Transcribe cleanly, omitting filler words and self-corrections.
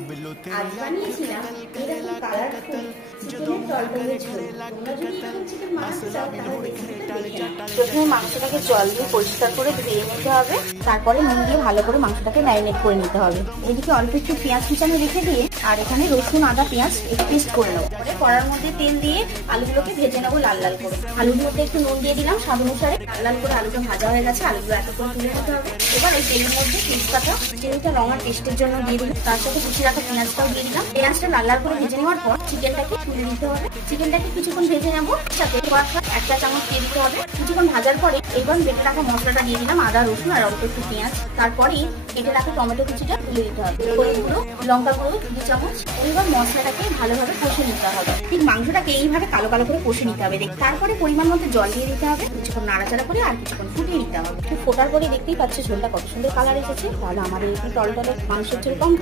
আজ বানিয়েছিলাম এরকম কালারফুল চিকেনের টলটলে ঝোল। তোমরা যদি এরকম চিকেন বানাতে চাও তাহলে রেসিপিটা দেখে নাও। প্রথমে মাংসটাকে জল দিয়ে পরিষ্কার করে ধুয়ে নিতে হবে, তারপরে নুন দিয়ে ভালো করে মাংসটাকে ম্যারিনেট করে নিতে হবে। এদিকে অল্প একটু পেঁয়াজ কুচানো রেখে দিয়ে আর এখানে রসুন আদা পেঁয়াজ একটু পেস্ট করে নেবো। কড়ার মধ্যে তেল দিয়ে আলুগুলোকে ভেজে নেবো লাল লাল করে। আলুর মধ্যে একটু নুন দিয়ে দিলাম স্বাদ অনুসারে। লাল লাল করে আলুটা ভাজা হয়ে গেছে, আলুগুলো এত করে তুলে নিতে হবে। এবার ওই তেলের মধ্যে তেজপাতা চিনিটা রঙা টেস্টের জন্য দিয়ে দিলাম, তার সাথে কুচি রাখা পেঁয়াজটাও দিয়ে দিলাম। পেঁয়াজটা লাল লাল করে ভেজে নেওয়ার পর চিকেনটাকে তুলে দিতে হবে। চিকেনটাকে কিছুক্ষণ ভেজে নেবো, সাথে এক চা চামচ দিয়ে দিতে হবে। কিছুক্ষণ ভাজার পরে এবার বেটে রাখা মশলাটা দিয়ে দিলাম, আদা রসুন আর অল্প একটু পেঁয়াজ। তারপরেই কেটে রাখা টমেটো কুচিটা তুলে দিতে হবে। হলুদ গুঁড়ো, লঙ্কা গুঁড়ো 2 চামচ। এবার মশলাটাকে ভালোভাবে কষে নিতে হবে। ঠিক মাংসটাকে এইভাবে কালো কালো করে কষে নিতে হবে। তারপরে পরিমাণ মতো জল দিয়ে দিতে হবে। কিছুক্ষণ নাড়াচাড়া করে আর কিছুক্ষণ ফুটিয়ে নিতে হবে। ফোটার পরে দেখতেই পাচ্ছি ঝোলটা কত সুন্দর কালার এসেছে। তাহলে আমাদের এই টলটলে মাংসের ঝোল কম